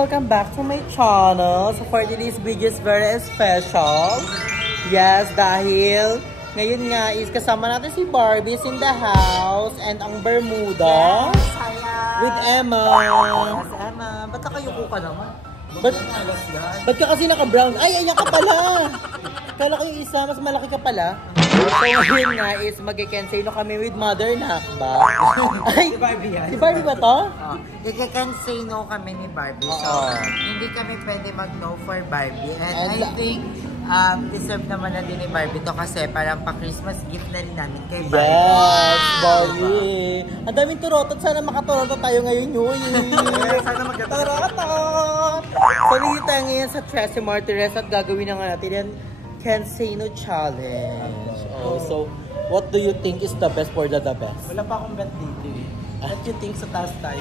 Welcome back to my channel. So for today's video is very special. Yes, dahil ngayon nga is kasama natin si Barbie's in the house and ang Bermuda. Yes, with Emma. Yes, Emma. Ba't nakayuko ka naman? Ba't ka kasi naka-brown? Ay, ayan ka pala! Kala ko yung isa, mas malaki ka pala. So yun nga is mag-kenseno kami with Mother Nakba. Ay, si Barbie yan. Si Barbie ba to? Nag-kenseno kami ni Barbie. So, hindi kami pwede mag-no for Barbie. And I think deserve naman na din ni Barbie to kasi parang pa-Christmas gift na rin namin kay Barbie. Yes, Barbie. Ang daming turotot. Sana makaturotot tayo ngayon yun. Sana magkaturotot. So, nandito tayo ngayon sa Tracy Martires at gagawin na nga natin yan Kenseno Challenge. Oh, so, what do you think is the best for the best? Wala pa akong bet dito eh. What you think sa taas tayo?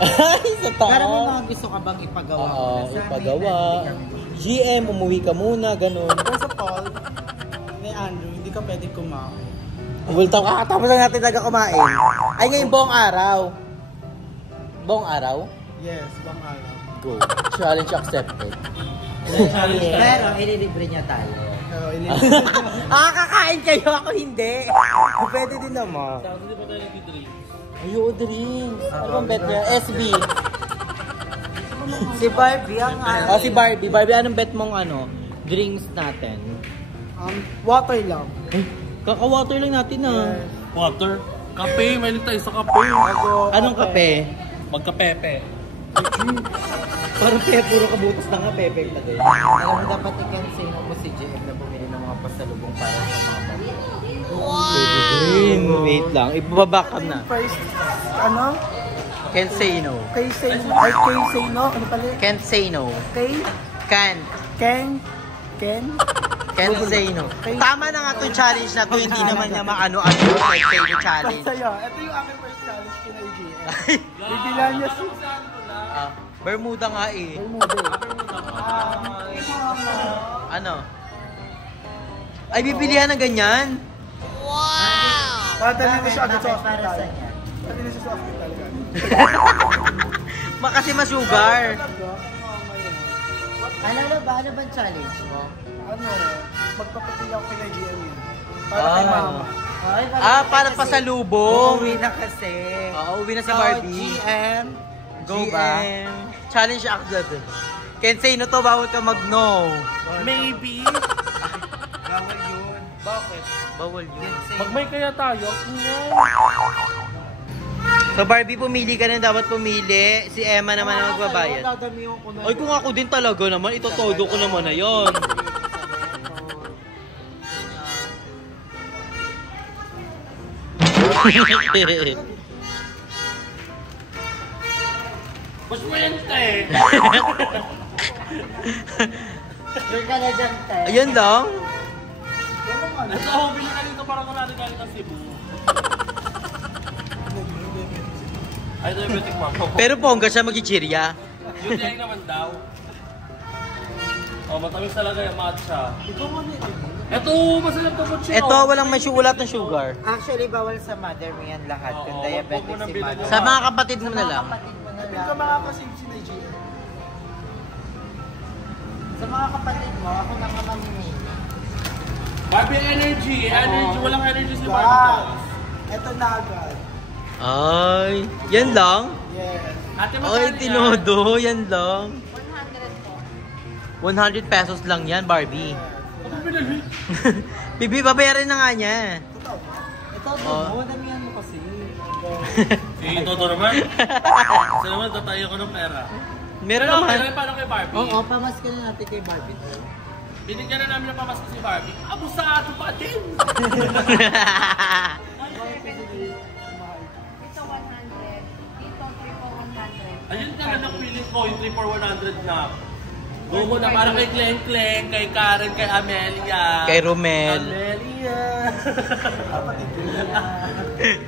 Ay, sa taas? Pero may mga gusto ka bang ipagawa? Oo, ipagawa. GM, umuwi ka muna, ganun. First of all, ni Andrew, hindi ka pwede kumain. Well, kakatapos na natin kumain. Ay, ngayon buong araw. Buong araw? Yes, bang araw. Go. Challenge accepted. Pero, ililibre niya tayo. Kakain kayo, ako hindi. Pwede din naman. Ayaw, drinks. Ano bang bet niya? SB. Si Barbie ang Si Barbie. Barbie, anong bet mong drinks natin? Water lang. Kaka-water lang natin Yes. Water? Kape, may tayo sa kape. Anong kape? Magkapepe. Parang puro kabutas na nga, pepe na din. Alam mo, dapat i-kenseno mo si JM na bumili ng mga pasalubong para sa mga Barbie. Wow! Wait lang, ibababa ka na. First, Kenseno. Kenseno. Ano pala? Kenseno. Kenseno. Tama na nga itong challenge na to, hindi naman niya maano-ano yung Kenseno challenge. Sa'yo, ito yung aking first challenge kina JM. Bibilan niya si... Bermuda nga eh. Ano? Ay, bibilihan ng ganyan? Padali mo siya agad sa Para hospital. sa niya. Padali na siya sa hospital. Kasi masugar. Ano ba challenge mo? Magpapatila ko kina JM yun. Para kay mama. Para pasalubong. Uuwi na kasi. Uwi na si Barbie. GM. Go ba? Challenge accepted. Kenseno to, bawal ka mag-no. Maybe. Bawal yun. Bakit? Bawal yun. Pag may kaya tayo, So Barbie, pumili ka na, dapat pumili. Si Emma naman ang magbabayad. Ay, kung ako din talaga naman, itotodo ko naman na yun. mas puwente. Sure ka na dyan, Tay. Ayan lang. Ito, bili ka dito para kung natin galing ng Cebu. Ay, ito yung beauty mo. Pero pongga siya mag-ichirya. Yun din naman daw. Matamis talaga yung matcha. Ito, masarap to po siya. Ito, walang ulat ng sugar. Actually, bawal sa mother mo yan lahat. Kung diabetic wag mo nang si bilhin mother. Sa mga kapatid mo na lang. kapatid mo na Hindi lang. ka makakasave si JM. Sa mga kapatid mo, ako na nga mamimili. Barbie energy. Energy. Walang energy si Barbie. Ito na agad. Ay, yan lang? Yes. Ate, Ay, magkano yan? tinodo, yan lang. 100 pesos lang yan, Barbie. Ano binili? Bibi, babayaran na nga niya. Ito, Oh. damihan mo kasi. Si Toto naman. Kasi naman, tatayo ko ng pera. Meron Pero naman. okay, paano kay Barbie? Oo, pamaskal na natin kay Barbie. Binigyan na namin ng pamasko si Barbie. Abusado pa din! Ito 100. Dito 3 for 100. Ayun ka na ng feeling ko, yung 3 for 100 na. Go na para kay Kleng Kleng, kay Karen, kay Amelia. Kay Romel. Amelia.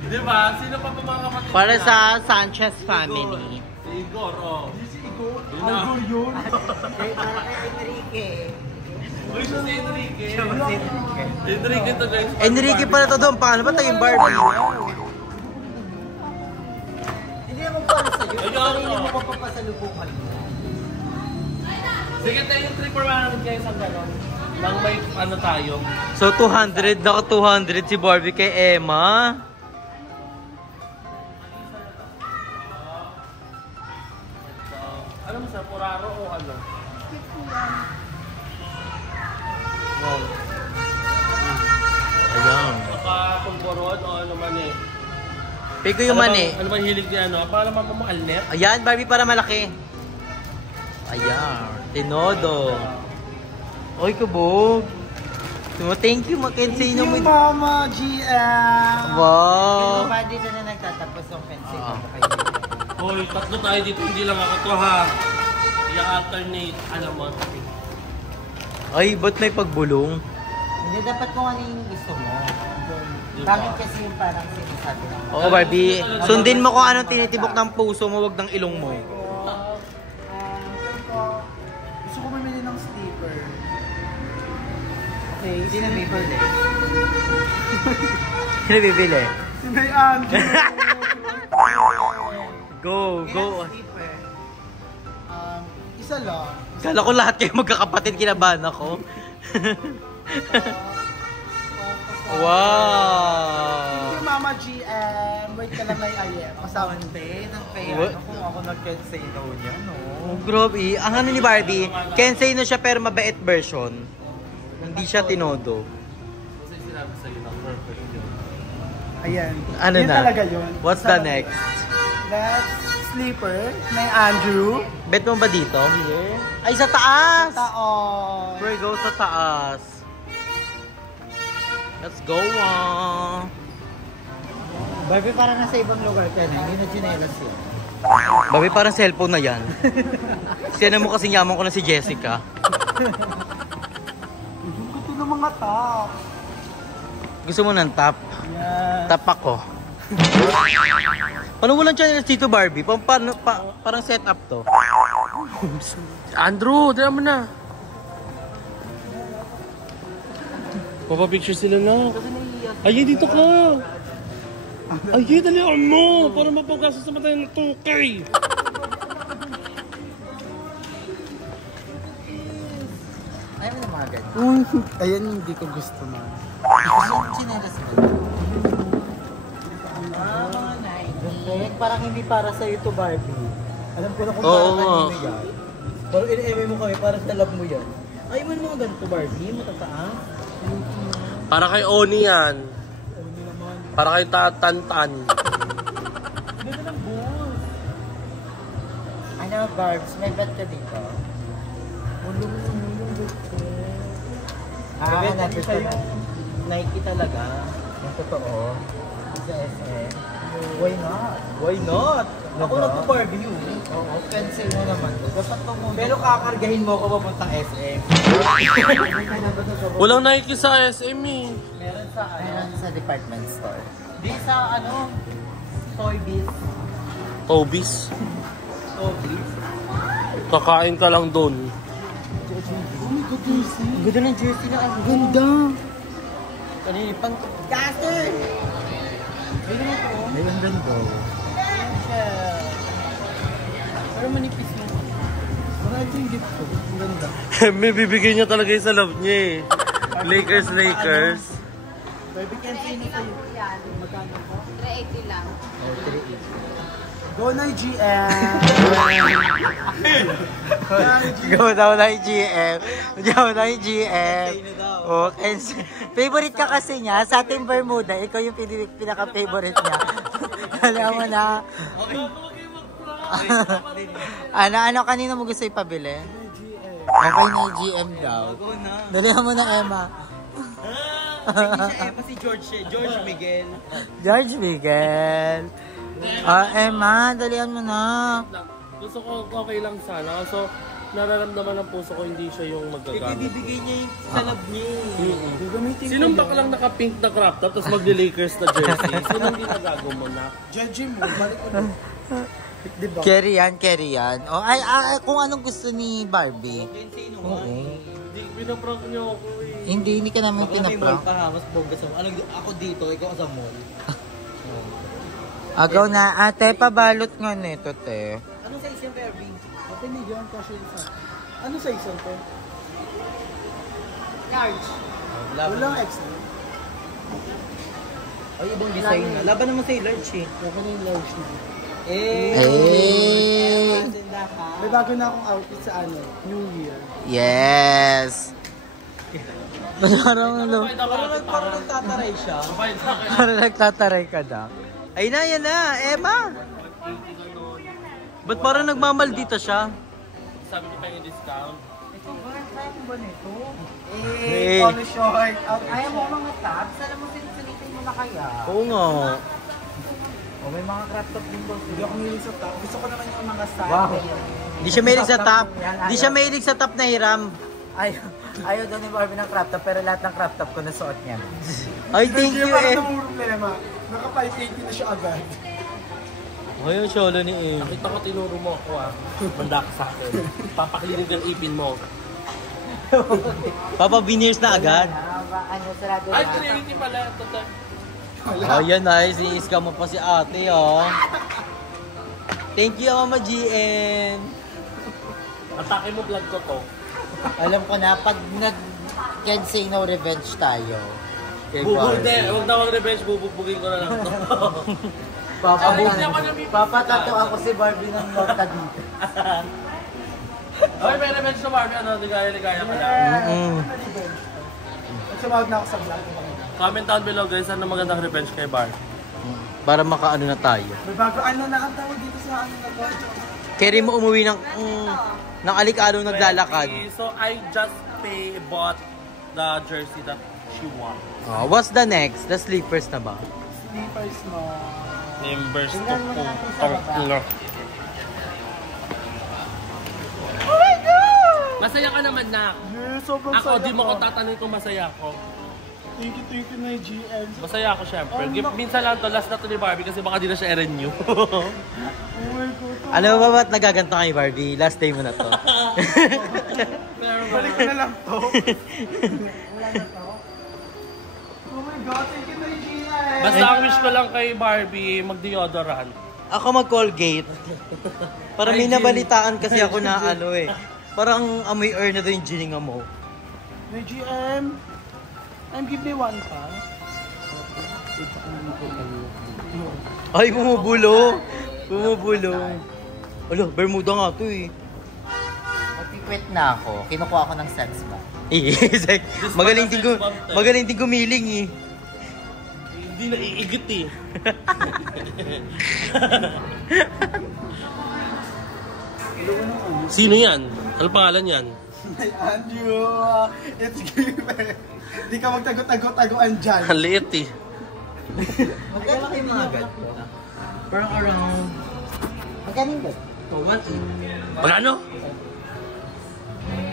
Diba? Sino pa mga kapatid Para niya? sa Sanchez family. Si Igor, oh. Si Igor. Yun na. Igor yun. Kay Enrique. Uy, siya si Enrique. Enrique to guys. Enrique pala to doon. Paano ba tayong Barbie? Hindi naman para sa'yo. Ayun, Hindi oh. mo papapasalubungan mo. Sige tayo yung 3 for 100 guys ang gano'n. Nang may ano tayo. So 200, naka 200 si Barbie kay Emma. Ano mo sa Puraro o ano? Ayan. Baka pulborod o ano man eh. Pigo yung mani. Ano bang hilig niya ano? Para mamamaalnet? Ayan, Barbie para malaki. Ayan. Tinodo. Oy, kubog. Thank you, Mackenzie. Yung Mama GM. Wow. Ba dito na nagtatapos yung fencing Ah. ko kayo? Hoy, tatlo tayo dito. Hindi lang ako to ha. I-alternate. Alam mo. Ay, ba't may pagbulong? Hindi dapat kung ano yung gusto mo. Bakit kasi yung parang sinasabi ng Oo, Barbie. Sundin mo kung anong tinitibok ng puso mo, wag ng ilong mo. Gusto ko mamili ng slipper. Okay, hindi na bibili. Sino bibili? Si May Andrew. Go, go. Slipper. Isa lang. Kala ko lahat kayo magkakapatid, kinabahan ako. Wow! Si Mama GM. Wait ka lang may ayem. Pasawan din. Ang kaya What? ano kung ako nag-say no niya, no? Oh, grabe. Ang ano ni Barbie, Kensei no siya pero mabait version. Hindi siya tinodo. Kasi sinabi sa'yo na perfect yun. Ayan. Ano Yun na? talaga yun. What's Isa the lang next? yun. Next, slipper. May Andrew. Bet mo ba dito? Here? Ay, sa taas! Taon. Pre, go sa taas. Let's go, Barbie, parang nasa ibang lugar ka na. Hindi na chinelas yun. Barbie, parang cellphone na yan. Sino mo kasing yaman ko na si Jessica. Gusto ng mga top. Gusto mo ng top? Yes. Tap ako. Paano walang channel dito, Barbie? Parang setup to. Andrew, dala mo na. Papapicture sila na. Ay, dito ka. Ay, dalihan mo. Para mapagkasa sa mata ng 2K. Ayaw mo na mga ganyan. Ayan, hindi ko gusto man. Chinelas mo. Mga 90. Parang hindi para sa ito, Barbie. Alam ko na kung Oo para nga. kanino yan. Parang in-eme mo kami, parang talab mo yan. Ay, man mga ganito, Barbie. Matataas. Para kay Oni yan. Para kay Tatantan. Ganda ng boss. Ano, Barbs? May bet ka dito? Hanapin ko na. Nike talaga. Yung totoo. Sa SM. Why not? Why not? Ako nagpo-Barbie yun. Oo, pencil mo naman. Dapat mo muna. Pero kakargahin mo ako papuntang SM. Walang Nike sa SM eh. Meron sa Meron sa department store. Di sa ano? Toy Biz. Tobis. Tobies. Kakain ka lang doon. Ang ganda ng jersey na ang Ganda. kanina pang caster. Ayun mo to. Ayun ganda. Pero manipis mo. Marami yung gift ko. Ang ganda. May bibigay niya talaga yung sa love niya eh. Lakers. Baby, can't say no sa'yo. Magkano po? 380 lang. Go na yung GM. Go daw na yung GM. Go na yung GM. Okay. Favorite ka kasi niya. Sa ating Bermuda, ikaw yung pinaka-favorite niya. Alam mo na. ano kanino mo gusto ipabili? Okay na yung GM daw. Go na. Dalihan mo na, Emma. Hindi siya Emma, si George. George Miguel. George Miguel. Emma, dalihan mo na. Gusto ko okay lang sana. So, nararamdaman ng puso ko hindi siya yung magagamit. Ibibigay niya yung talab niya eh. Sinong baklang naka-pink na crop top tapos magli-Lakers na jersey? Sinong hindi nagago mo na? Judge mo, balik ko na. Diba? Carry yan. O, ay, kung anong gusto ni Barbie. Oo. Hindi, pinaprank niyo ako eh. Hindi ka naman Baka may mall pinaprank. pa ha, mas bongga sa mall. Ako dito, ikaw sa mall. Agaw na, ate, pabalot nga nito, te. Anong size yung Barbie? Ate, medium kasi isa. Ano size yan, te? Large. Walang extra. Ay, ibang design na. Laban naman sa large eh. Okay na yung large na. May bago na akong outfit sa ano, New Year. Yes! Parang nagtataray siya. Parang nagtataray ka na. Ay na, yan na. Emma! Ba't parang nagmamaldita siya? Sabi ko kayo discount. Ito ba? Kaya mo ba nito? Polo short. Ayaw mo mga tabs? Alam mo, sinusulitin mo na kaya? Oo nga. O, may mga crop top din doon. Hindi ako ngiling sa top. Gusto ko naman yung mga style. Wow. Di siya mahilig sa top. Di siya mahilig sa top na hiram. Ayaw daw ni Barbie ng crop top, pero lahat ng crop top ko nasuot niya. Ay, thank you Parang eh. namang problema. Naka-580 na siya agad. Ay, yung solo ni Em. Nakita ko tinuro mo ako ah. Banda ka sa akin. Papakilinig ang ipin mo. Papa, veneers na agad. Ano, sarado Ay, na. Trinity pala. Oh, yan na. Iiska mo pa si ate, oh. Thank you, Mama GN. Atake mo vlog ko to. Alam ko na, pag can't say no revenge tayo. Kay Hindi, huwag na mag-revenge. Bububugin ko na lang to. Papatato ako si Barbie ng nota dito. Okay, may revenge na Barbie. Ano, ligaya-ligaya ka lang. At sumawag na ako sa vlog. Comment down below guys, ano magandang revenge kay Barbie. Para makaano na tayo. May bago, ano na ang tawag dito sa ano na to? Carry mo umuwi ng alikadong naglalakad. So I just bought the jersey that she won. Oh, what's the next? The sleepers na ba? Slippers mo. Members to Tingnan mo natin sa putang baba. ina. Masaya ka naman na. Yeah, sobrang Ako, saya di mo ko. ko tatanungin kung masaya ako. Thank you na yung GM. Masaya ako syempre. Minsan lang to, last na to ni Barbie kasi baka di na siya i-renew. Oh my God. Alam mo ba ba't nagaganto kay Barbie? Last day mo na to. Balik ko na lang to. Oh my God, thank you na yung GM. Basta ang wish ko lang kay Barbie, mag-deodorant. Ako mag-Colgate. Para may nabalitaan kasi ako na ano eh. Parang amoy air na doon yung gininga mo. May GM. Give me one pa. Ay, bumubulo. Bumubulo. Alo, Bermuda nga to eh. Nagpikwit na ako. Kinukuha ako ng sex ba? Magaling din gumiling eh. Hindi naiigit eh. Sino yan? Ano pangalan yan? Hey, Andrew. It's given. Di ka magtago-tago-tagoan dyan. Ang liit eh. Magkano kayo mga agad? Parang around... Magkano ba? 1.8. Magkano?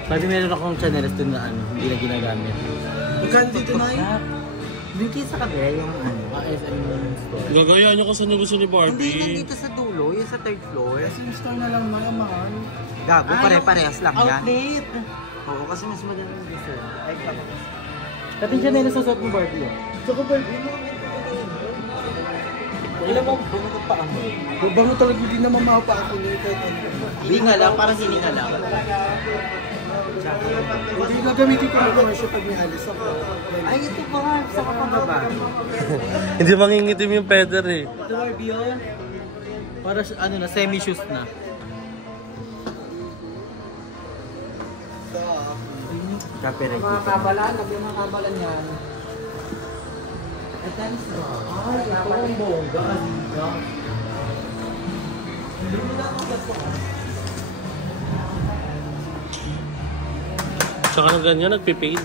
Sabi meron akong chanelas doon na ano, hindi na ginagamit. Magkano dito na yun? Dito sa kabila yung ano. SM store. Gagayaan niyo kasi na gusto ni Hindi, Barbie. nandito sa dulo. Yung sa third floor. Sim store na lang mga mahal. Gago, pare-parehas lang yan. Outlet! Oo, kasi mas maganda yung design. Ay, Pati siya na sa suot mo Barbie oh. Tsaka Barbie, Ilan mo bumutot pa ako? bango talaga hindi naman mapa ako nito. Hindi nga lang, parang hindi nga lang. Hindi gagamitin ko ng commercial pag may alis ako. Ay, ito ba? Sa kapababa. Hindi mangingitim yung feather eh. Ito Barbie oh. Para ano na, semi-shoes na. Copyright. Mga kabalaan, lagyan mga kabalaan yan. Ay, thanks bro. Ay, ito ang bongga. Tsaka ng ganyan, nagpipaid.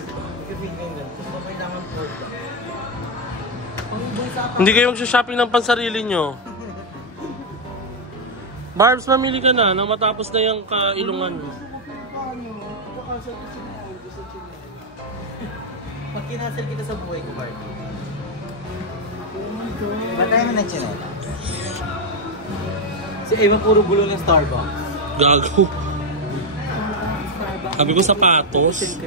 Hindi kayo magsha-shopping ng pansarili nyo. Barbs, mamili ka na nang matapos na yung kailungan mo. Pag kinansel kita sa buhay ko, Barbie. Ba't tayo mo na chinela? Si Eva puro gulo ng Starbucks. Gago. Sabi ko sapatos.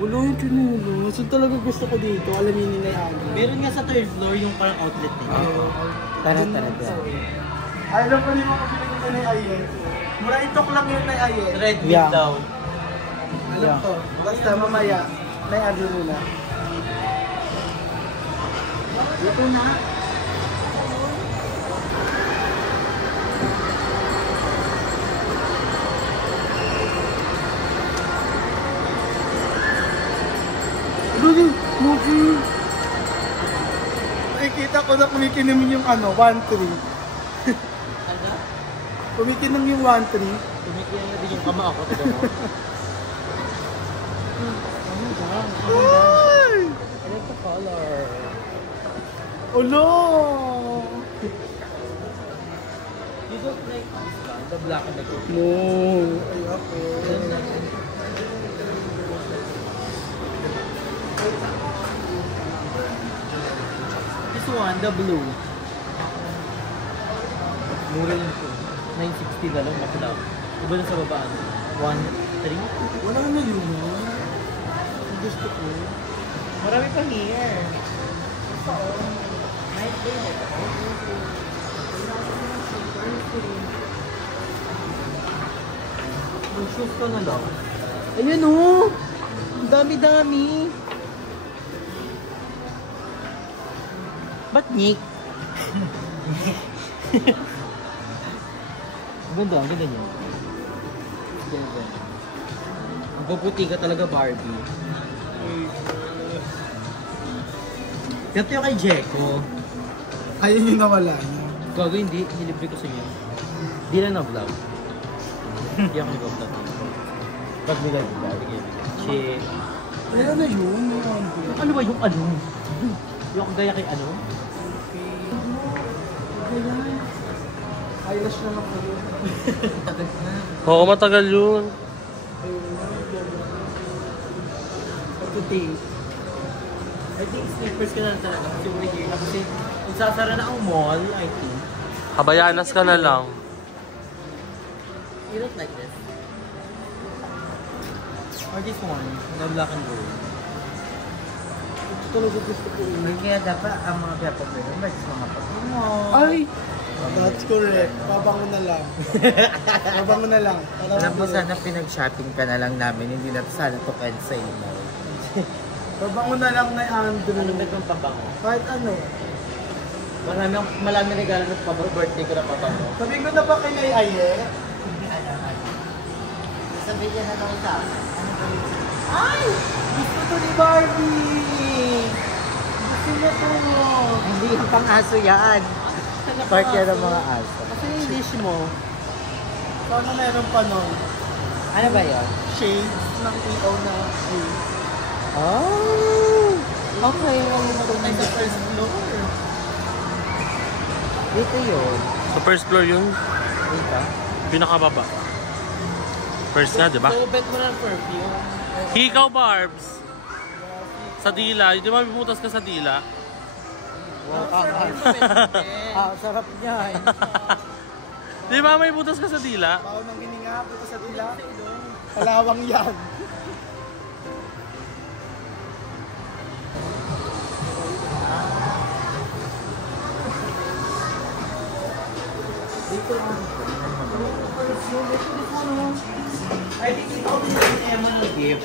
Wala yung chinulo. Saan talaga gusto ko dito? Alaminin na yan. Meron nga sa third floor yung parang outlet nila. Tara. Alam ko naman kung pinagpunta na yung Aye. Mura itok lang yun na yung Aye. Red Wing daw. Alam ko. Basta mamaya, na yung Aye muna. Ito na. Movie! Nakikita ko na kumikinom yung 1-3. Kumikinom yung 1-3. Tumikiyan na din yung kama ako. Tiga mo. Ay! I like the color. Ulo! You don't like this one? The black and the gold. No! Ay ako. This one, the blue. Mura yun po. 960 na lang, makina. Iba na sa babaan. 1.3? Wala na yun. Ang gusto ko. Marami pa here. Yung shoes ko na lang. Ayan o! Ang dami-dami! Ba't Nick? Ang ganda niya. Ganda. Ang puputi ka talaga, Barbie. Ganito yung kay Jeko. Ayun yung nawala niya. Gago, hindi. Nilibre ko sa inyo. Hindi lang na-vlog. Hindi ako nag-vlog natin. Pag nila vlog, shit. Wala na yun. Ano ba yung ano? Yung gaya kay ano? Eyelash na lang kayo. Oo, matagal yun. Puti. I think sneakers ka na talaga. Kasi over here na. Kasi magsasara na ang mall, I think. Habayanas ka na lang. You don't like this? Or this one? The black and gold. Ito talaga gusto ko yun. Kaya dapat ang mga peppermint ba sa mga pagkakas? Ay! That's correct. Pabango na lang. Pabango na lang. Alam mo, sana pinag-shopping ka na lang namin, hindi na sana to cancel mo. Pabango na lang na Andrew. Ano ba itong pabango? Kahit ano. Malami regalo na pabango. Birthday ko na pabango. Sabihin ko na ba kay Nay Aye? Sabihin niya na lang sa akin. Ay! Gusto to ni Barbie! Gusto niya to! Hindi yung pang-aso yan. Part yan ng mga aso. Kasi yung dish mo. Sana meron pa nun. Ano ba yun? Shades ng EO na A. Oh! Okay, ang matutay sa first floor. Dito yun. Sa first floor yun. Dito. Pinakababa. First nga, di ba? So, bet mo na ng perfume. Hikaw, Barbs. Sa dila. Hindi ba bibutas ka sa dila? Sarap niya. Di ba may butas ka sa dila? Baon ng hininga, puto sa tila. Kalawang yan. I think ikaw din Emma ng gift.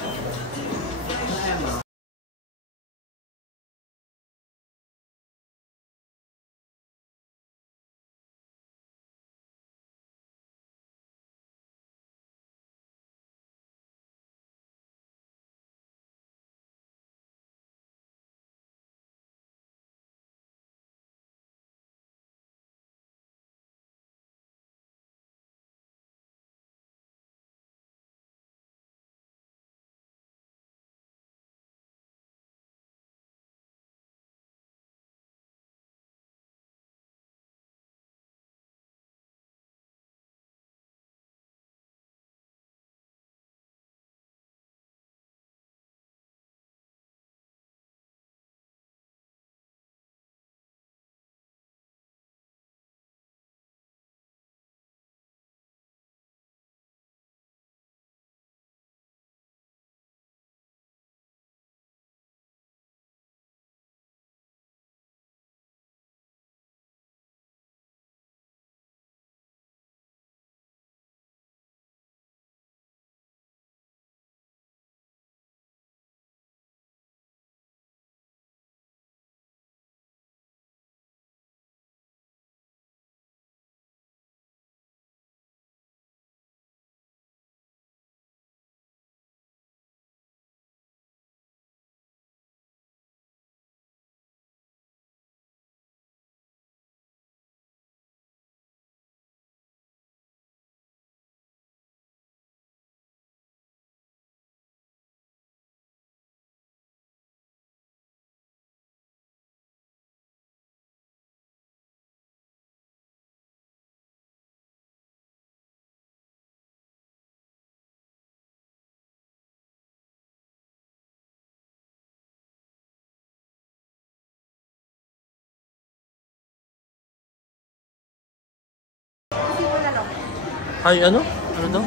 Ay, ano? Ano daw?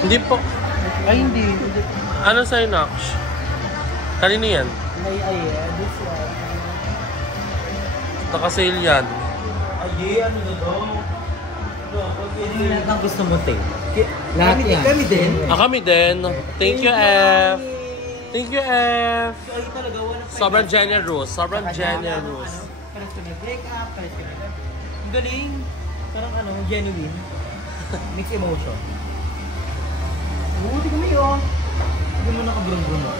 Hindi po. Ay, hindi. Ano sa'yo, Naksh? Kanina yan? This one. Naka-sale yan. Ay, ano na daw? Ano lahat ng gusto mo, Tay? Lahat yan. Kami din. Kami din. Thank you, F. Thank you, F. Ay, talaga, wala pa. Sobrang generous. Sobrang generous. Parang kami break up, parang kami. Ang galing. Parang ano, genuine. Mixed emotion. Oo, di kami yun. Hindi mo nakabrong-brong mo.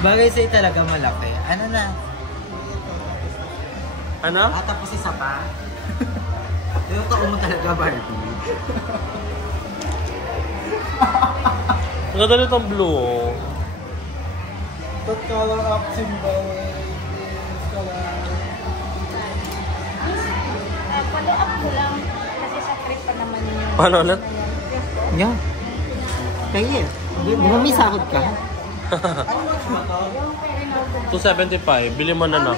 Bagay sa'yo talaga malaki. Ano na? Ano? Tapos isa pa. Yung tao mo talaga, Barbie. Ang ganda nitong blue, oh. That color up symbol. Follow up ko lang. Kasi sa trip pa naman yun. Paano ulit? Yeah. Kaya, di ba may sahod ka? 275. Bili mo na na.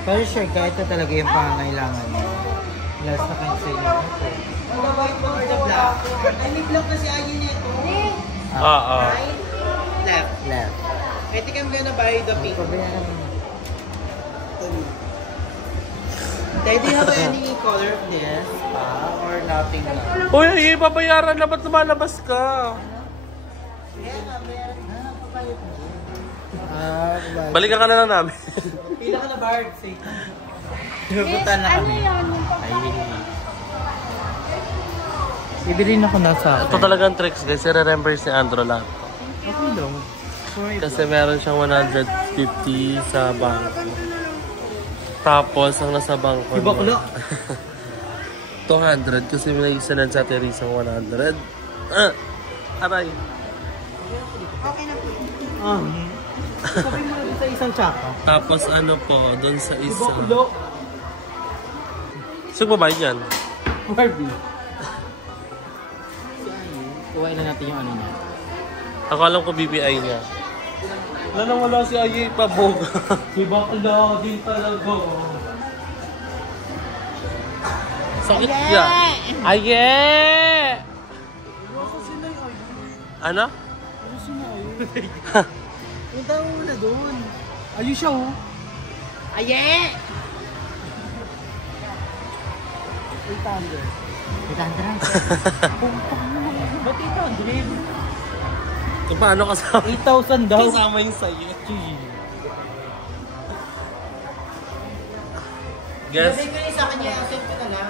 Pero sure ka, ito talaga yung pangangailangan mo. Last na kayo sa inyo. The white one or the black? Ay, may black na si Ayin nito. Right? Left. Left. I think I'm gonna buy the pink. Pabayaran mo. Do you have any color of this or nothing na? Uy, ay, babayaran na. Ba't lumalabas ka? Balikan ka na lang namin. Pila ka na Bard, say. Pupunta na Ano kami. yun? Yung papakita. Bibilin ako na sa Ito talagang tricks, guys. I-remember si Andro lang. Okay lang. Kasi meron siyang 150 sa bangko. Tapos, ang nasa bangko Iba ko niya, lang. 200 kasi may isunod sa Teresa 100. Aray. Sabi mo na sa isang tsaka. Tapos ano po, doon sa Iba isa. ko lang. Saan babayad yan? Barbie. Kuhain na natin yung ano niya. Ako alam ko BBI niya. Wala si Aye pabog. Iba ko lang din talaga. Sakit niya. Aye! Ano? Punta mo na doon. Ayun siya oh. Aye! 800. 800. Ba't 800? Paano kasama? 8,000 daw. Kasama yung sayo. Guess, Sabi ko yun sa kanya, accept ko na lang.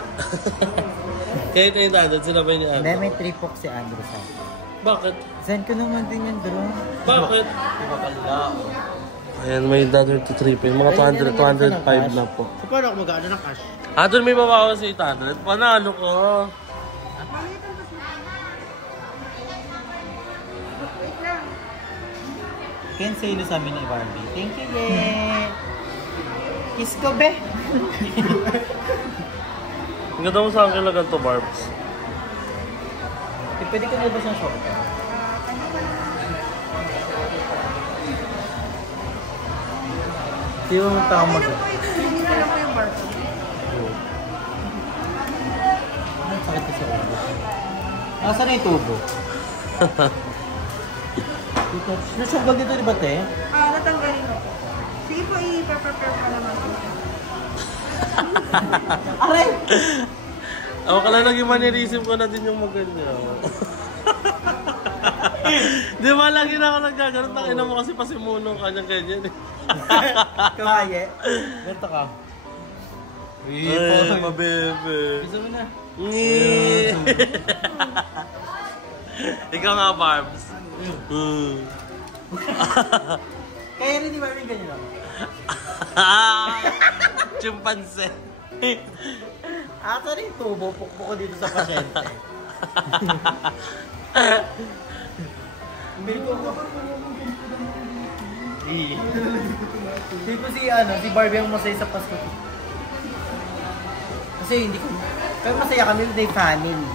kaya ito yung dadad, sila ba ni Hindi, Andro? may tripok si Andrew sa. Bakit? Send ko naman din yung drone. Bakit? Ayan, may dadad to trip. Mga 200, 205 na po. So paano ako mag-ano ng cash? Doon may babawa sa 800. Panalo ko. Ken, sa'yo sa amin ni Barbie. Thank you, Ye! Kiss ko, be! Ang ganda mo sa akin lang ganito, Barbs. Pwede ko na ba siyang short? Sino mo tao mag- Hindi na lang ko yung bar. Ang sakit ko sa ulo. Nasaan na yung tubo? Sinusugod dito, di ba, te? Natanggalin ako. Sige po, i-prepare pa naman. Aray! Ako ka lang naging manirisip ko na din yung maganda. Di ba lagi na ako nagkaganon? Takina mo kasi pasimuno ka niyang ganyan eh. Kamaye. Ganto ka. Ay, mabebe. Gusto mo na. Ngi. Ikaw nga, Barbs. Kaya rin di ba rin ganyan ako? Chimpanse. Ato rin tubo, pukpuk ko dito sa pasyente. Bili ko ako. Hindi ko si Barbie ang masaya sa Pasko. Kasi hindi ko, kaya masaya kami with the family.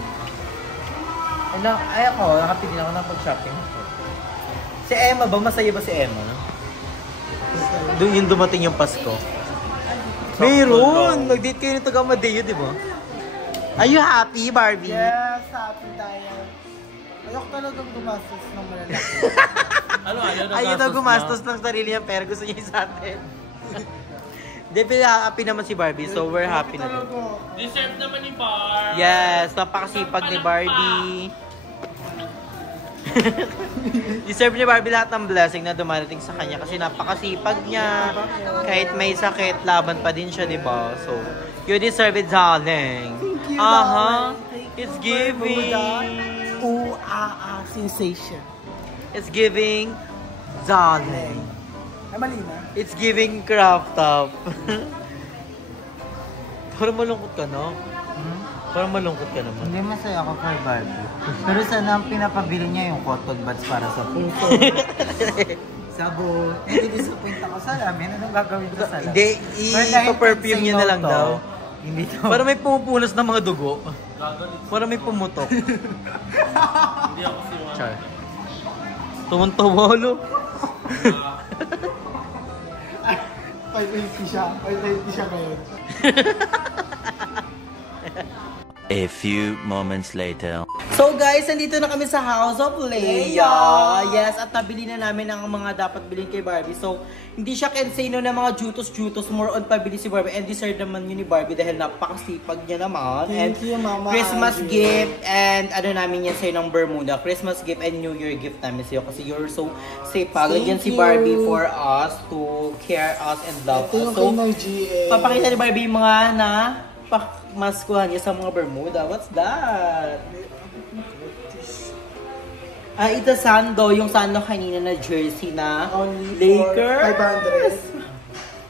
Ay ako, nakapigil ako ng pag-shopping. Si Emma ba? Masaya ba si Emma? Doon yung dumating yung Pasko. Meron! Nag-date kayo nito Amadeo, di ba? Are you happy, Barbie? Yes, happy tayo. Ayoko talagang gumastos ng malalaki. Ayaw daw gumastos ng sarili niya pero gusto niya sa atin. Hindi, happy naman si Barbie, so we're happy na din. Deserve naman ni Bar. Yes, napakasipag ni Barbie. Deserve ni Barbie lahat ng blessing na dumarating sa kanya kasi napakasipag niya. Kahit may sakit, laban pa din siya, di ba? So, you deserve it, darling. Thank you, It's giving. Ooh, sensation. It's giving, darling. Ay, mali na. It's giving craft up. Parang malungkot ka, no? Parang malungkot ka naman. Hindi, masaya ako kay Barbie. Pero sana ang pinapabili niya yung cotton buds para sa puso. Sabo. Hindi disappoint ako sa lamin. Anong gagawin ko sa lamin? Hindi, i-perfume niya na lang daw. Hindi to. Para may pumupulos ng mga dugo. Para may pumutok. Hindi ako si Juan. Char. Tumuntawa, 580 siya. 580 siya ngayon. A few moments later. So guys, nandito na kami sa House of Leia. Yes, at nabili na namin ang mga dapat bilhin kay Barbie. So, hindi siya kenseno na mga jutos-jutos. More on pabili si Barbie. And deserve naman yun ni Barbie dahil napakasipag niya naman. Thank you, Mama Christmas Angie. gift and ano namin yan sa'yo ng Bermuda. Christmas gift and New Year gift namin sa'yo kasi you're so sipag. Lagyan si you. Barbie for us to care us and love Ito us. yung So, kay GA. papakita ni Barbie yung mga na pakmaskuhan niya sa mga Bermuda. What's that? Ito Sando. Yung Sando kanina na jersey na Only Lakers.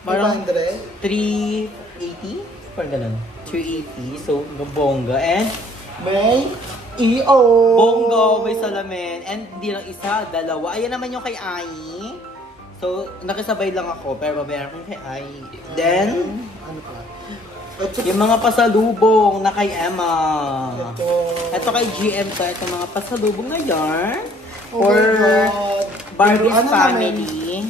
for 500. 380? Parang ganun. 380. So, bongga. And May EO. bongga, may salamin. And hindi lang isa, dalawa. Ayan naman yung kay Ai. So, nakisabay lang ako. Pero babayaran ko kay Ai. Then, Ano pa? yung mga pasalubong na kay Emma. Ito. Ito kay GM to. Ito mga pasalubong na yarn. Oh For my God. Barbie's Ano family.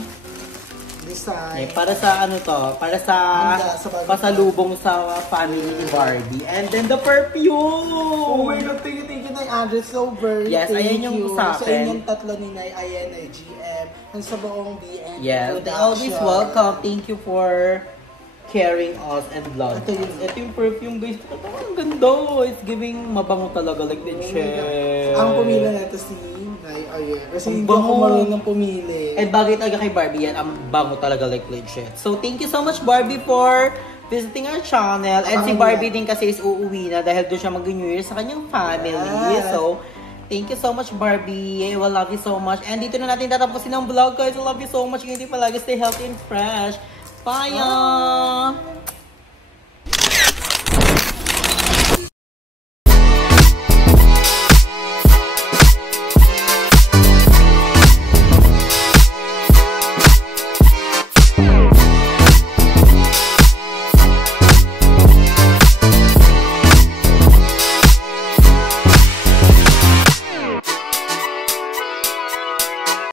Design. Para sa ano to? Para sa Handa sa Barbie. pasalubong sa family ni Barbie. And then the perfume! Oh my God, thank you na yung address. So very Yes, thank ayan yung you. sa Sa akin. inyong tatlo ni Nay, ayan ay GM. And sa buong BN. Yes, they always welcome. Thank you for caring us and love. Ito yung perfume, guys. Ito, ang ganda. It's giving mabango talaga like the chef. Ang pumila nato si Nay, ayan. Kasi Ang hindi ako bango. marunong pumili. And bagay talaga kay Barbie yan, ang bango talaga like legit. So thank you so much Barbie for visiting our channel. And si Barbie din kasi is uuwi na dahil doon siya mag-New Year sa kanyang family. Yes. So, thank you so much Barbie. I will love you so much. And dito na natin tatapusin ang vlog guys. I love you so much. Hindi palagi stay healthy and fresh. Bye!